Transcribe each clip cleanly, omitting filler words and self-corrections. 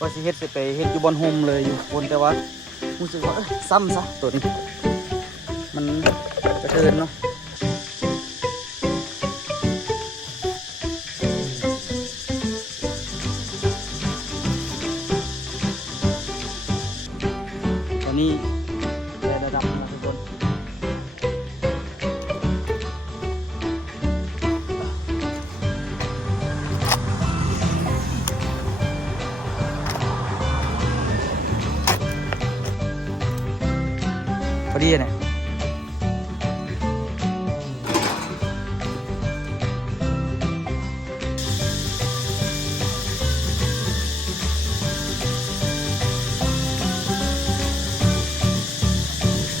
ว่าสิเฮ็ดสิไปเฮ็ดอยู่บนโฮมเลยอยู่บนแต่ว่ารู้สึกว่าซ้ำซะตัวนี้มันกระเทินเนาะตอนนี้ได้ระดับแล้วทุกคนพอดีเนี่ย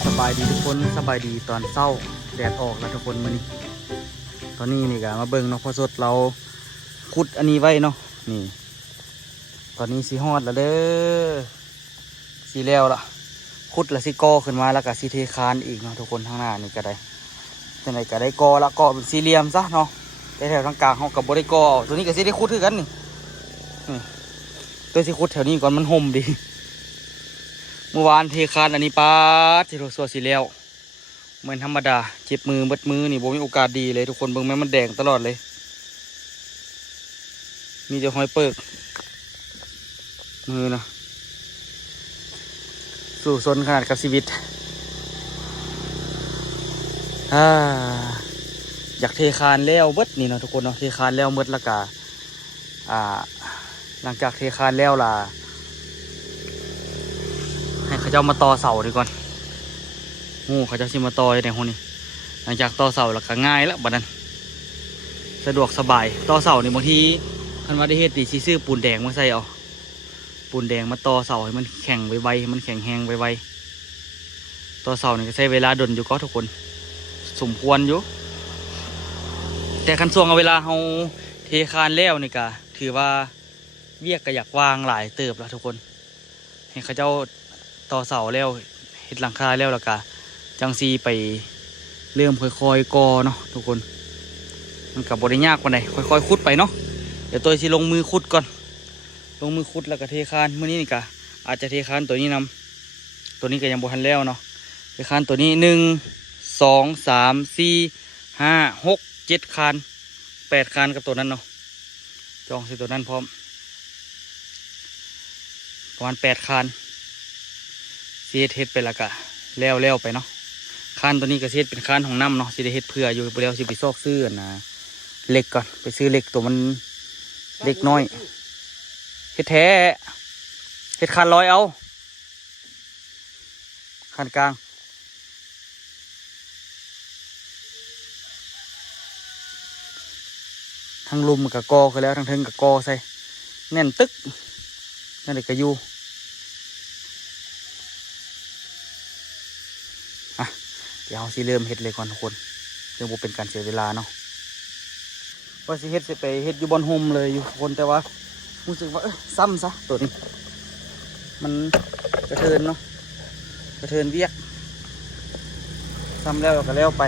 สบายดีทุกคนสบายดีตอนเช้าแดดออกแล้วทุกคนมื้อนี้ตอนนี้นี่ก็มาเบิ่งเนาะพอสดเราขุดอันนี้ไว้เนาะนี่ตอนนี้สีฮอดแล้วเด้อสีแล้วล่ะขุดแล้วสิก่อขึ้นมาแล้วก็สิเทคานอีกเนาะทุกคนข้างหน้านี่ก็ได้จังไดก็ได้ก่อละก่อเป็นสี่เหลี่ยมซะเนาะแต่แถวทางกลางเขาก็บ่ได้ก่อตัวนี้ก็สิได้ขุดคือกันนี่ตัวสิขุดแถวนี้ก่อนมันห่มดีเมื่อวานเทคานอันนี้ปาดสิโรสัวสิแล้วเหมือนธรรมดาเจ็บมือเบิดมือนี่บ่มีโอกาสดีเลยทุกคนเบิ่งแม่มันแดงตลอดเลยมีแต่หอยเปิกมือนะสู่ซนขนาดกับชีวิตอยากเทคานแล้วเบิดนี่เนาะทุกคนเนาะเทคานแล้วเบิดละกาหลังจากเทคานแล้วล่ะให้เขาเจ้ามาต่อเสาดีก่อนเขาเจ้าสิมาต่อในห้องนี้หลังจากต่อเสาแล้วก็ง่ายแล้วบัดนั้นสะดวกสบายต่อเสานี่บางทีคันว่าได้เฮ็ดดีสิซื้อปูนแดงมาใส่เอาปูนแดงมาต่อเสาให้มันแข็งไวๆให้มันแข็งแห้งไวๆต่อเสานี่ก็ใช้เวลาดนอยู่ก็ทุกคนสมควรอยู่แต่คันส่วงเอาเวลาเราเทคานแล้วนี่ก็ถือว่าเวียกก็อยากวางหลายเติบแล้วทุกคนให้เขาเจ้าต่อเสาแล้วเฮ็ดหลังคาแล้วล่ะกะจังซีไปเริ่มค่อยๆก่อเนาะทุกคนมันกับบริยากกว่าไหนค่อยๆขุดไปเนาะเดี๋ยวตัวสิลงมือขุดก่อนลงมือขุดแล้วก็เทคานเมื่อนี้นี่กะอาจจะเทคานตัวนี้นำตัวนี้ก็ยังบ่ทันแล้วเนาะเทคานตัวนี้1 2 3 4 5 6 7คาน8คานกับตัวนั้นเนาะจองใส่ตัวนั้นพร้อมประมาณ8คานเสียเฮ็ดไปและกะแล้วไปเนาะคานตัวนี้ก็เสียเป็นคานของน้ำเนาะสิได้เฮ็ดเพื่ออยู่ไปแล้วสิไปซอกซื้อนะเหล็กก่อนไปซื้อเหล็กตัวมันเล็กน้อยเฮ็ดแท้เฮ็ดคานร้อยเอาคานกลางทั้งลุมกับกอคือแล้วทั้งเทิงกับกอใส่แน่นตึกนั่นเด็กก็อยู่เดี๋ยวสิเริ่มเฮ็ดเลยก่อนทุกคนเรื่องบ่เป็นการเสียเวลาเนาะว่าสิเฮ็ดสิไปเฮ็ดอยู่บนโฮมเลยอยู่ทุกคนแต่ว่ารู้สึกว่าซ้ำซะตัวนี้มันกระเทินเนาะกระเทินเวียกซ้ำแล้วก็แล้วไป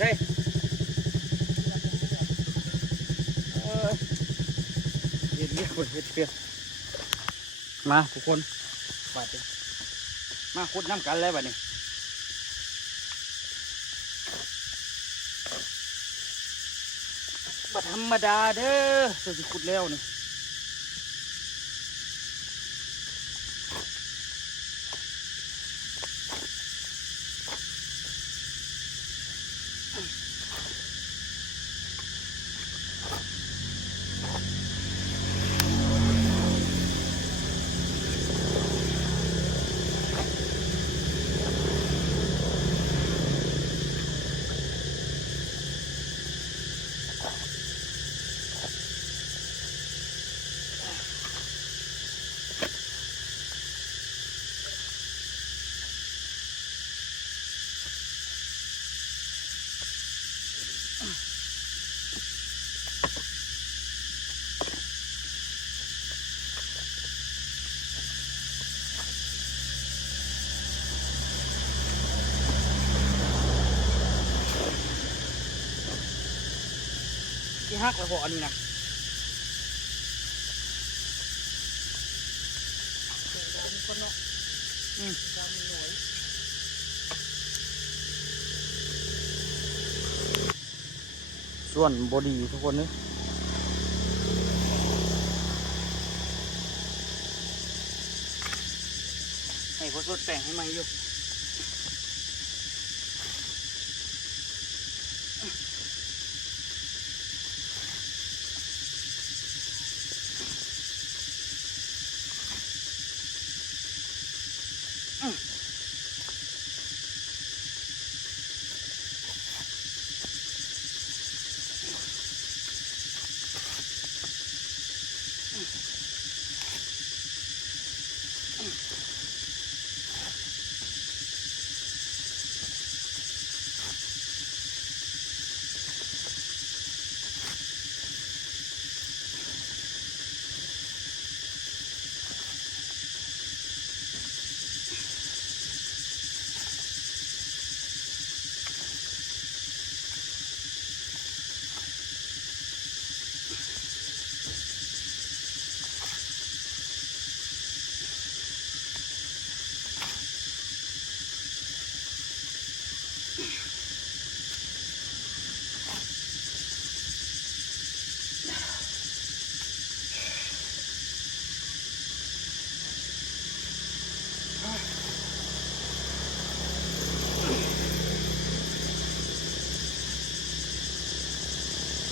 เฮ้ยเฮ็ดเวียกเฮ็ดเวียกมาทุกคนบาดมาขุดน้ำกันเลยบัดนี้บัดธรรมดาเด้อตัวที่ขุดแล้วนี่ ที่ฮักแล้วพออันนี้นะส่วนบอดีทุกคนเลยให้พอสดแต่งให้มันอยู่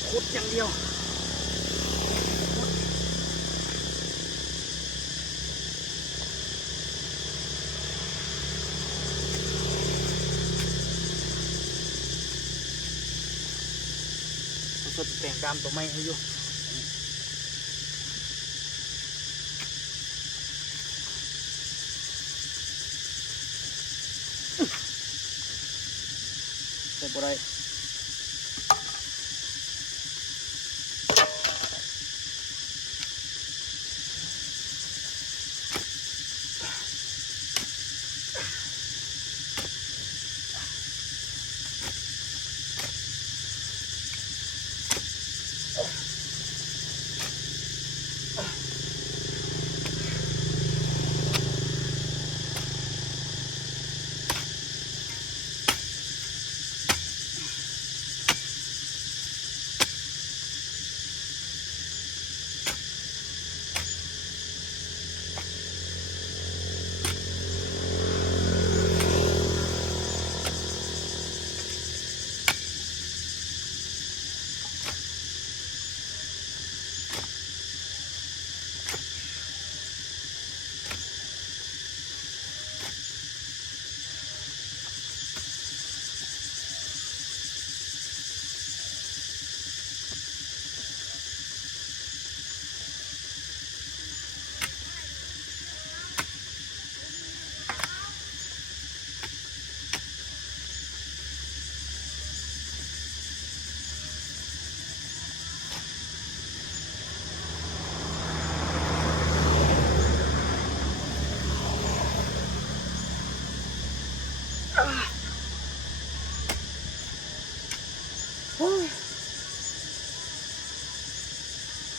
ขุดอย่างเดียวสดแต่งตามตัวไม้ให้อยู่ใส่บ่ได้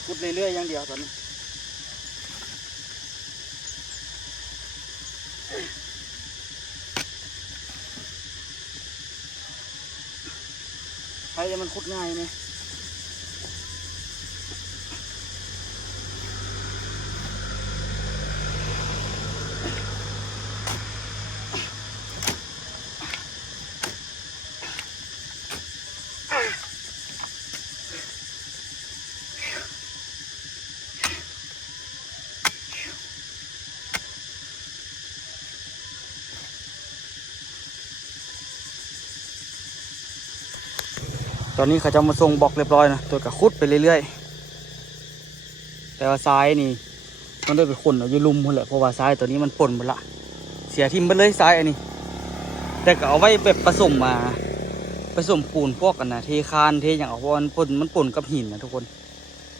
ขุดเรื่อยๆอย่างเดียวตอนนี้ใครจะมันขุดง่ายไหมตอนนี้เขาจะมาส่งบล็อกเรียบร้อยนะตัวกับขุดไปเรื่อยๆแต่ว่าซ้ายนี่มันได้ไปขนเอาอยู่ลุมหมดแหละเพราะว่าซ้ายตัวนี้มันป่นหมดละเสียทิมไปเลยซ้ายอันนี้แต่ก็เอาไว้แบบผสมมาผสมปูนพวกกันนะเทคานเทอย่างเอาเพราะมันป่นกับหินนะทุกคน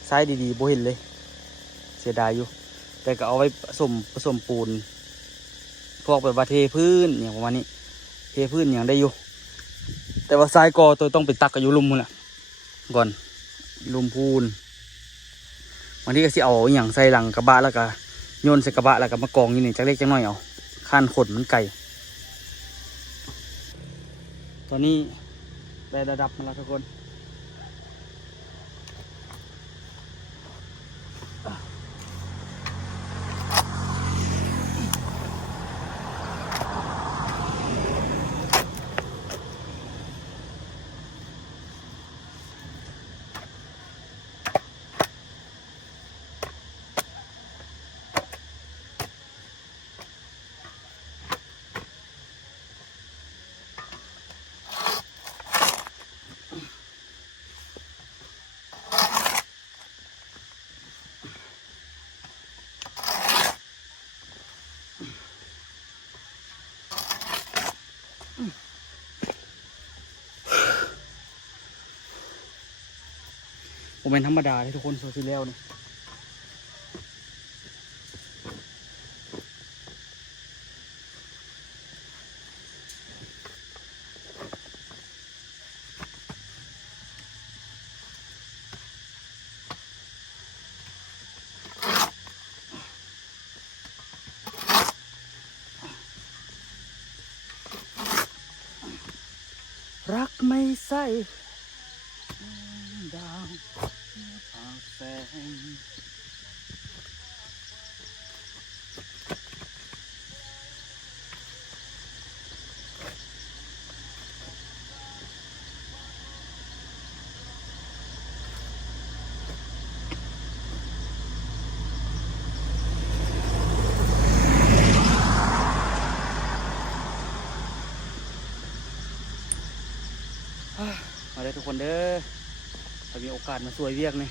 ซ้ายดีๆโบเห็นเลยเสียดายอยู่แต่ก็เอาไว้ผสมปูนพวกแบบว่าเทพื้นอย่างประมาณนี้เทพื้นอย่างได้อยู่แต่ว่าซ้ายกอตัวต้องไปตักกับอยู่ลุมหมดแหละก่อน ลุมพูนบางทีก็สิเอาอหย่างใส่หลังกระบะแล้วก็โยนใส่กระบะแล้วก็มากองอยู่นี่จักเล็กจักน้อยเอาข้านขนมันไก่ตอนนี้ได้ระดับมาแล้วทุกคนผมเป็นธรรมดาที่ทุกคนโซซิแล้วนี่รักไม่ใส่ดาวแสงมาเลยทุกคนเด้อถ้ามีโอกาสมาสวยเวียกนี่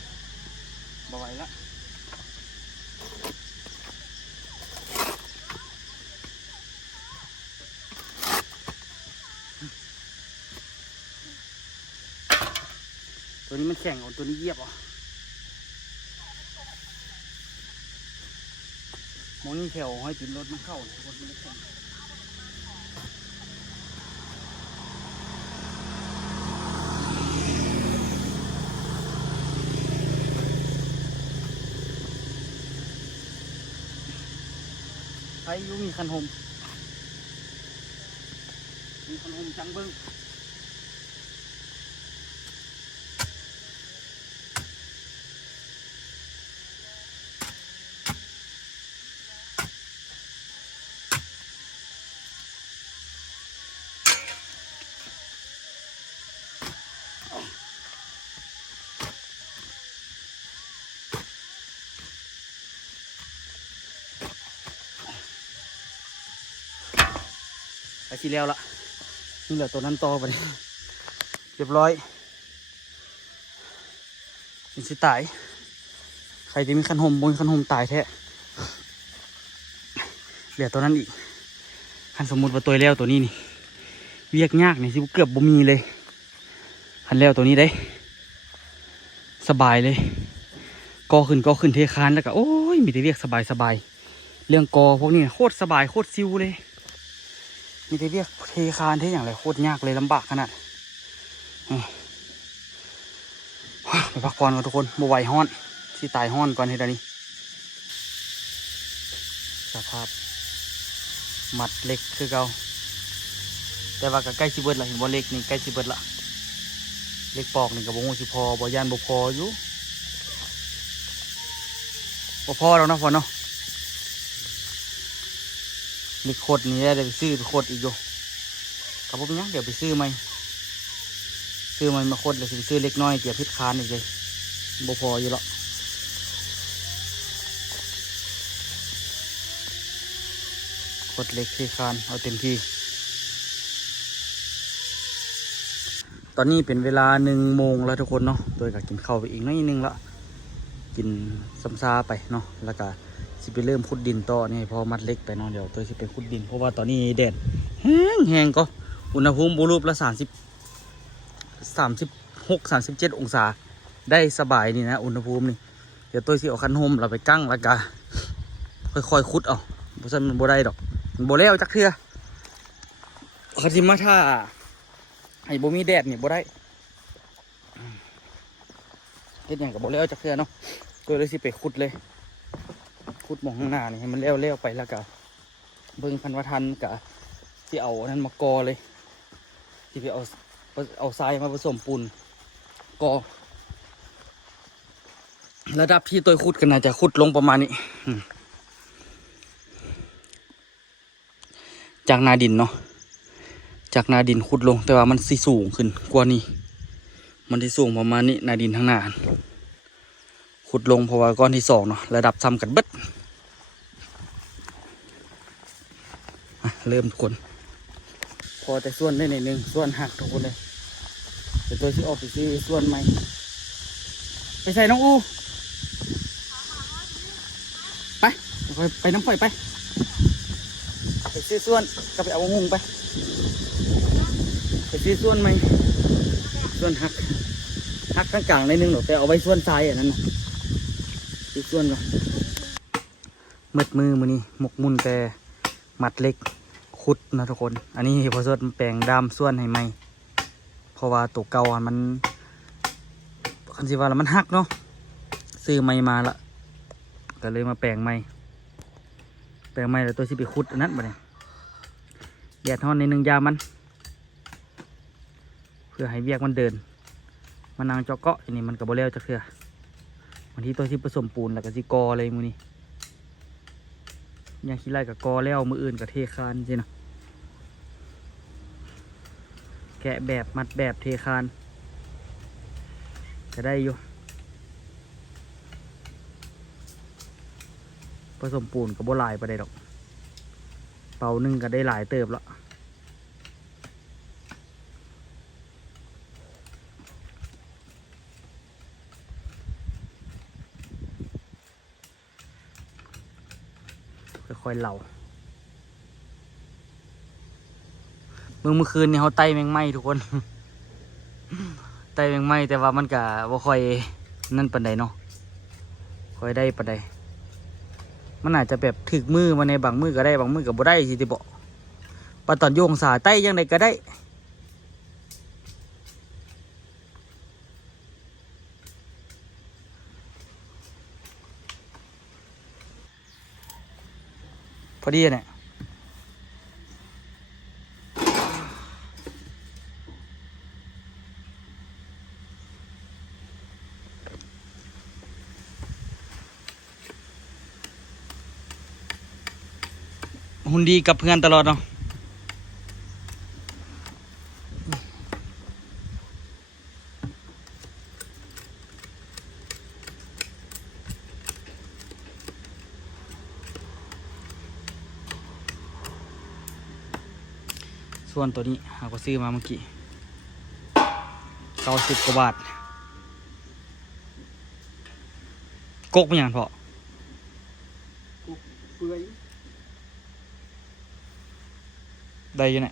บ่ไหวละตัวนี้มันแข็งกว่าตัวนี้เยียบอ่ะมองนี่แถวให้ติดรถมันเข้าทุกคนมันแข็งไอ้ยูมีคันหมจังเบิ้งไปสิแล้วละนี่เหลือตัวนั้นต่อไปเรียบร้อยเป็นสิตายใครจะมีคันหมบนคันหมตายแท้เหลือตัวนั้นอีกคันสมมุติว่าตัวแล้วตัวนี้นี่เวียกยากนี่สิเกือบบ่มีเลยคันแล้วตัวนี้ได้สบายเลยก็ขึ้นเทคานแล้วก็โอ้ยมีแต่เวียกสบายเรื่องกอพวกนี้โคตรสบายโคตรซิวเลยมีแต่เวียกเทคานเทอย่างไรโคตรยากเลยลำบากขนาดไปพักผ่อนกันทุกคนบ่ไหวฮ้อนสิตายฮ้อนก่อนให้ตอนนี้สภาพมัดเล็กคือเก่าแต่ว่าก็ใกล้สิเบิดละเห็นบ่เล็กนี่ใกล้สิเบิดละเล็กปอกนี่กับบ่ฮู้สิพอบ่ย่านบ่พออยู่บ่พอแล้วนะฝนเนาะเล็กโคตรนี่ได้ไปซื้อโคตรอีกอยู่กับบ่เป็นหยังเดี๋ยวไปซื้อใหม่มาโคตรเลยสิไปซื้อเล็กน้อยเกี่ยวพิษคานอีกเลยบ่พออยู่หรอกโคตรเล็กที่คานเอาเต็มที่ตอนนี้เป็นเวลา1 โมงแล้วทุกคนเนาะโดยก็กินข้าวไปอีกน้อยนึงละกินซ้ำซาไปเนาะแล้วก็สิไปเริ่มขุดดินต่อนี่พอมัดเล็กไปเนาะเดี๋ยวตัวสิไปขุดดินเพราะว่าตอนนี้แดดแห้งก็อุณหภูมิบรูปละ36-37 องศาได้สบายนี่นะอุณหภูมินี่เดี๋ยวตัวสิเอาคันโฮมเราไปกั้งแล้วก็ค่อยๆขุดเอาเพราะฉะนั้นมันบ่ได้ดอกมันบ่แล้วจักเทื่อเขาสิมาถ้าไอ้บ่มีแดดนี่บ่ได้ เฮ็ดหยังก็บ่แล้วจักเทื่อเนาะก็เลยสิไปขุดเลยขุดหม่องข้างหน้านี่ให้มันแล้วไปแล้วก็เบิ่งคันว่าทันก็สิเอาอันนั้นมากอเลยสิไปเอาทรายมาผสมปูนกอระดับที่ตัวขุดกันน่าจะขุดลงประมาณนี้จากนาดินเนาะจากนาดินขุดลงแต่ว่ามันสิสูงขึ้นกว่านี้มันที่สูงประมาณนี้นาดินข้างหน้าขุดลงเพราะว่าก้อนที่สองเนาะระดับซ้ำกันเบิดเริ่มทุกคนพอแต่ส่วนได้หนึ่งส่วนหักทุกคนเลยเดี๋ยวตัวที่ออกไปซื้อส่วนใหม่ไปใส่น้องอูไปไปน้ำข่อยไปซื้อส่วนก็ไปเอางงไปซื้อส่วนใหม่ส่วนหักกลางๆในนึงหนูแต่เอาไว้ส่วนทรายอันนั้นนะซื้อส่วนก่อนมืดมือนี่หมกมุ่นแต่มัดเล็กขุดนะทุกคนอันนี้พอสดแปลงดำส่วนให้ใหม่เพราะว่าตัวเก่ามันคันสิว่าแล้วมันหักเนาะซื้อใหม่มาละก็เลยมาแปลงใหม่แล้วตัวสิไปขุดอันนั้นบ่เนี่ยแดดฮ้อนในนึงยามันเพื่อให้เวียกมันเดินมันนางเจาะเกาะอันนี้มันกับโบเล่จะเพื่อบางทีตัวที่ผสมปูนแล้วก็สิกอเลยมือนี้ยังขี้ไล่กับกอแล้วมืออื่นกับเทคานสินะแกะแบบมัดแบบเทคานจะได้อยู่ผสมปูนกับโบลายไปได้ดอกเป่านึ่งก็ได้หลายเติบแล้วค่อยๆเหล่าเมื่อคืนนี่เขาไต่แมงไม้ทุกคน ไต่แมงไม้แต่ว่ามันก็บ่ค่อยนั่นปานใดเนาะค่อยได้ปานใดมันอาจจะแบบถึกมือมาในบางมือก็ได้บางมือก็บ่ได้สิที่บอกปตอนโยงสาไต่ยังไงก็ได้พอดีเนี่ยหุ่นดีกับเพื่อนตลอดเนาะส่วนตัวนี้หาก็ซื้อมาเมื่อกี้90 กว่าบาทกกไม่อย่างพอเปื่อยได้ยังไง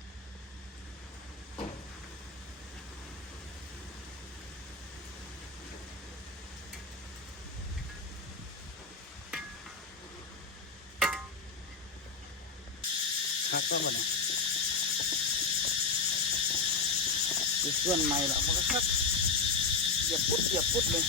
คักก็บ่เนี่ยส่วนใหม่ละมันก็คักเหยียบพุดเลย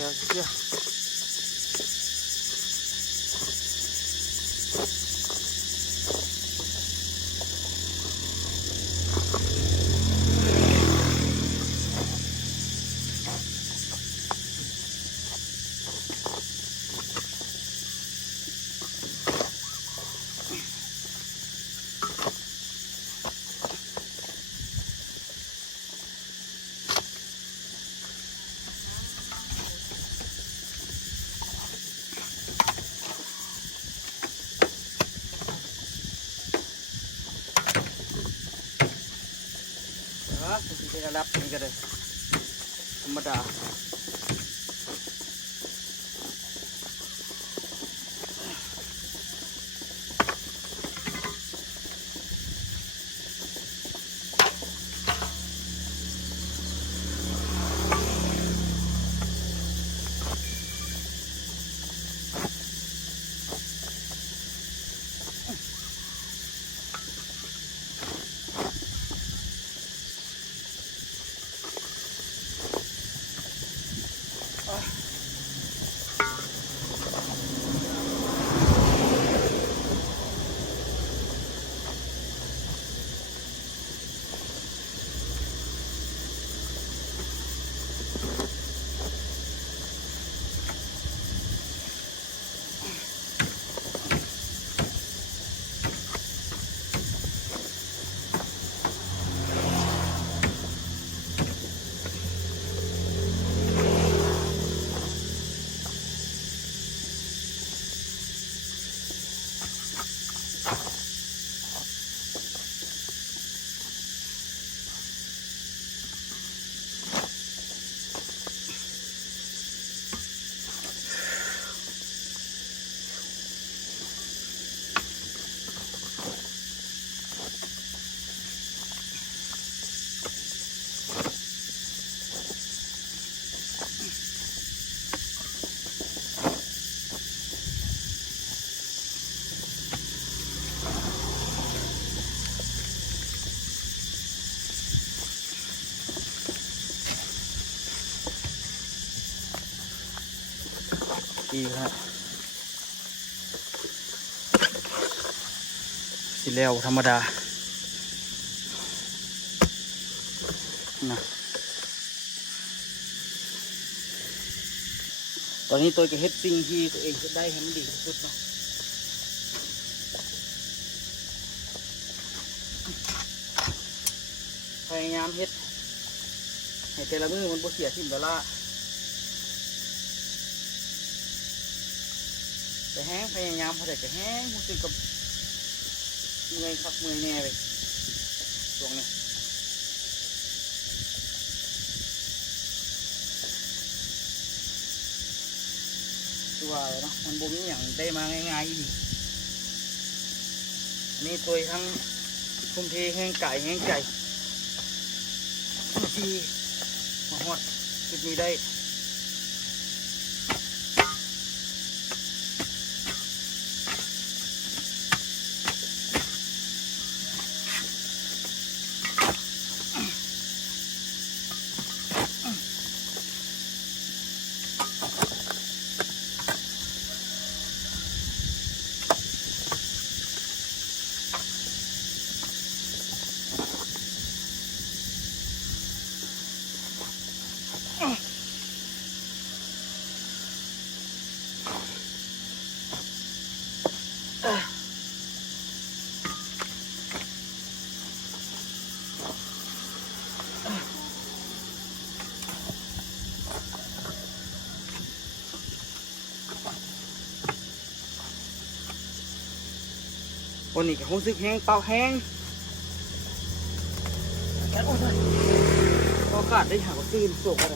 ดี๋ยวเชื่อเป็นระดับนี้ก็ได้ธรรมดาดีครับสิแล้วธรรมดานะตอนนี้ตัวจะเฮ็ดสิ่งที่ตัวเองจะได้ให้มันดีที่สุดเนาะพยายามเฮ็ดให้แต่ละมือมันบ่เสียทิ่มละละแต่แห้งพยายามพอได้จะแห้งรู้สึกกับเมื่อยคักเมื่อยแน่เลยช่วงนี้ตัวเนาะมันบ่มีอย่างได้มาง่ายๆอีกนี่ตัวทั้งทุ่มเทแห้งไก่แห้งไก่ที่มาหอดจุดนี้ได้วันนี้ก็รู้สึกแห้งเปล่าแห้งแก๊สโอ้ยโอกาสได้หาวัคซีนส่งอะไร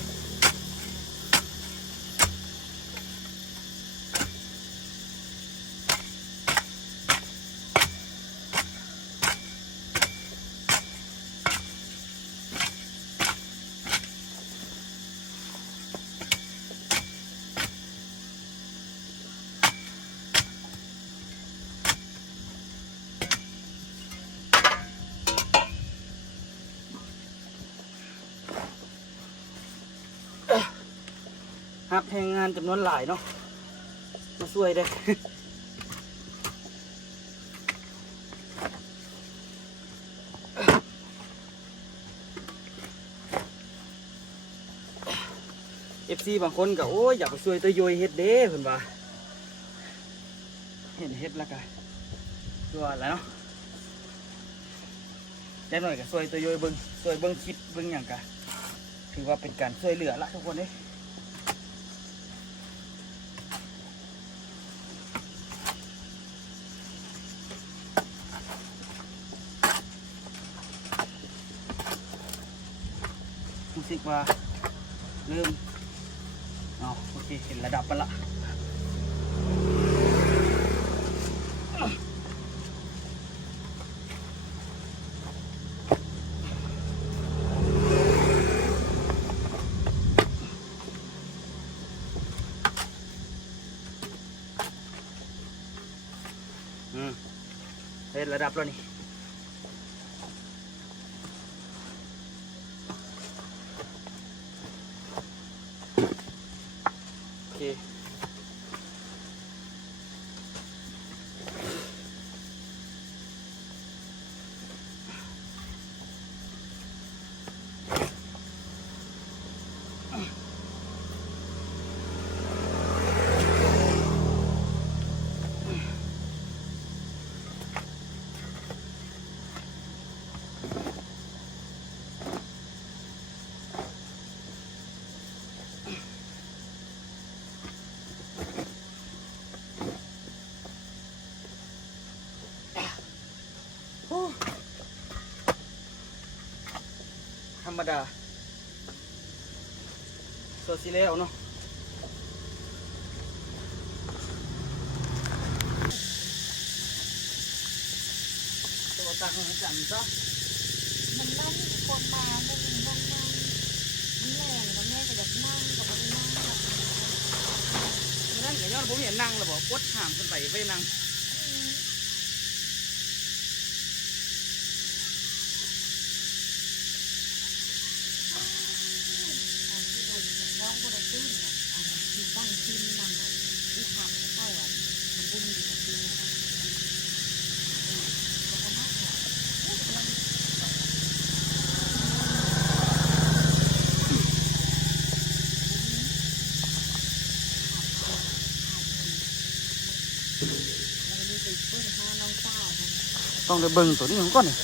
ฮับแรงงานจำนวนหลายเนาะมาช่วยได้FC บางคนก็โอ้ยอยากไปช่วยตัวโยยเฮ็ดเด้เพิ่นว่าเห็นเฮ็ดแล้วก็ตัวแล้วเนาะแต่หน่อยก็ช่วยตัวโยยเบิ่งช่วยเบิ่งคลิปเบิ่งหยังก็ถือว่าเป็นการช่วยเหลือละทุกคนเด้รู้สึกว่าเริ่มโอเคเห็นระดับไปละเห็นระดับแล้วนี่โอเคธรรมดาโซซิเลวเนาะตัวตั้งให้จันซะมันนั่งคนมาแล้วมันนั่งนี่แหละแล้วแม่ก็อยากนั่งกับมันนั่งนั่นก็ย้อนผมเห็นนั่งแล้วบอกกดห่างขึ้นไปไปนั่งน้องคนละตื้นที่ตั้งชิ้นนั่งที่ทำเข้ามันบุ้มอยู่กับที่นี่ต้องได้เบิ่งตัวนี้ของก่อนนี่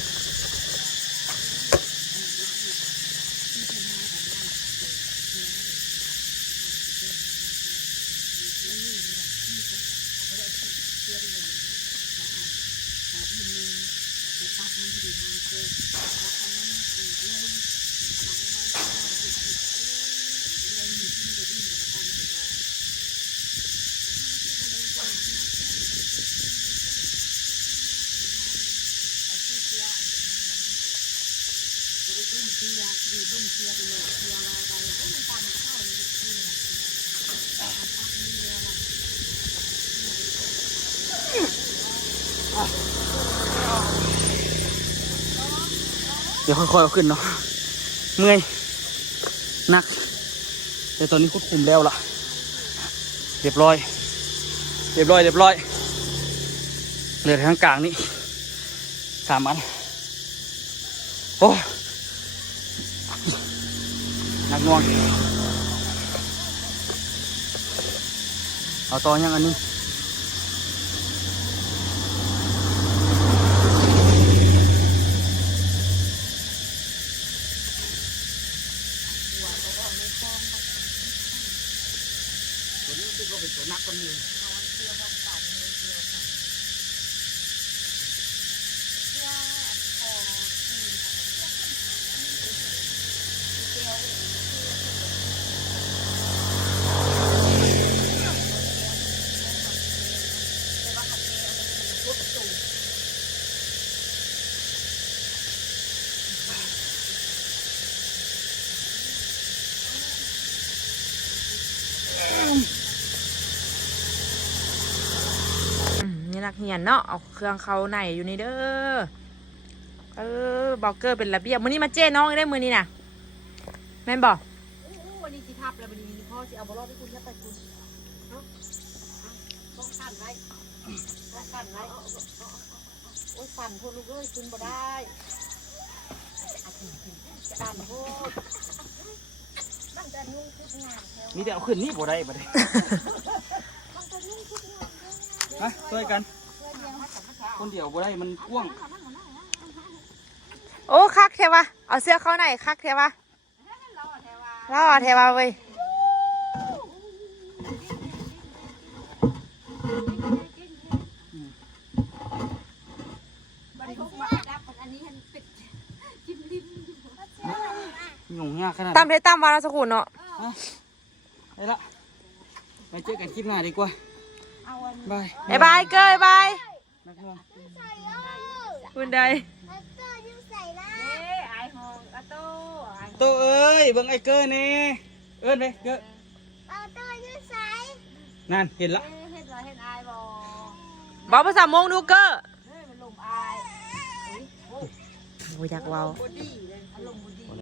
เดี๋ยวค่อยๆเอาขึ้นเนาะเมื่อยหนักแต่ตอนนี้ควบคุมแล้วล่ะเรียบร้อยเหลือทางกลางนี่3 อันโอ้หนักน่วงเอาต่อยังอันนี้ตัวนี้คือเป็นตัวนักคนหนึ่งนี่นักเรียนเนาะเอาเครื่องเขาไหนอยู่นี่เด้อบอกเกอร์เป็นระเบียบมื้อนี้มาเจ้น้องได้มื้อนี้น่ะแม่นบอก วันนี้สิทับแล้ววันนี้พ่อสิเอาบอลลอดให้คุณแล้วไปคุณเนาะต้องสั่นไว้ต้องสั่นไว้โอ้ยสั่นโทษลูกเอ้ยคุณบ่ได้สั่นโทษมันจะนุ่งชุดงานแถว นี่แต่เอาขึ้นนี่บ่ได้บ่ได้ มันจะนุ่งชุดงาน ฮะช่วยกัน เพื่อเดียว คนเดียวบ่ได้มันกว้าง โอ้คักเทวะเอาเสื้อเขาไหนคักเทวะล่อเทวะเว้ย บันทุกมาดับอันนี้มันปิดจิ้มลิ้ม หยุ่งยากขนาด ตามได้ตามวาระสกุลเนาะ ไปละไปเจอกันคลิปหน้าดีกว่า เอาอัน บาย บ๊ายบายเกยบาย นักมวย คุณใด ไอหงกระโต้ โตเอ้ยเบิ่งไอ้เกอร์นี่เอิ้นไปเกอร์นั่นเห็นละ เห็นว่าเห็นไอบ่ บอกภาษามงดูเกอร์ เฮ้ยมันลมไอ โอ้ยอยากเว้า บอดี้เลยอารมณ์บ